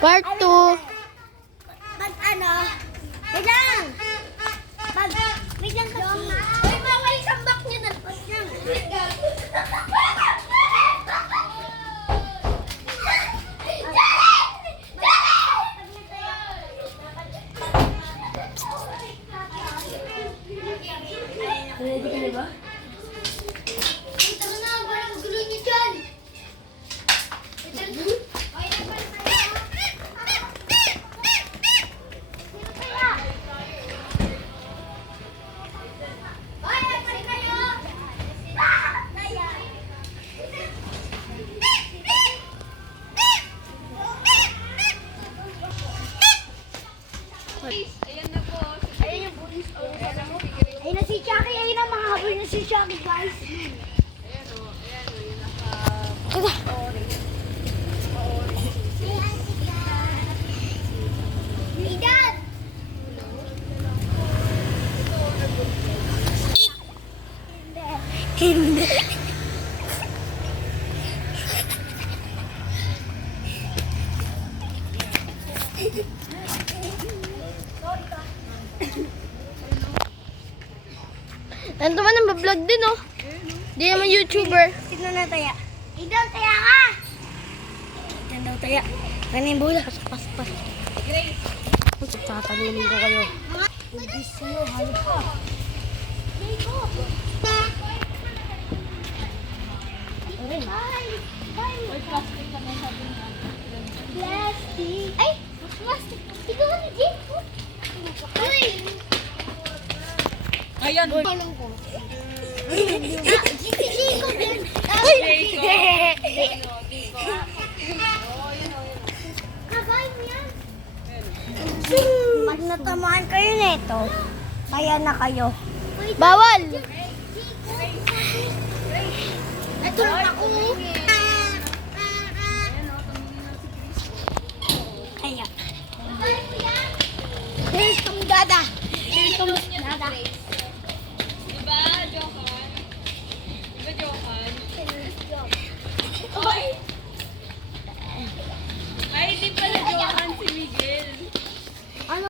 Part 2. Pag ano, wait lang. Wait lang kasi. Uy, bawal isang back niya na. Wait lang. Ready ka na ba? Ito na, parang gulo niyo dyan. Ayun na si Chucky, ayun na mga habol na si Chucky, guys. Hey, Dad! Hindi. Ano naman ang vlog din, oh. Di naman YouTuber. Tignan na taya. Tignan taya ka! Tignan daw taya. Ganyan bola. Pas. Tatalunin ko kayo. Hindi sa'yo, halip ka. Dito. Bye. Plastic ka na sabi nga. Plastic. Ay! Plastic. Tignan mo ni Jake. Uy! Ayan. Tanong ko. Jiko din. Kabay mo yan. Pag natamaan kayo nito, kaya na kayo. Bawal! Ito lang ako. Kaya. Here's some dada. Here's some dada.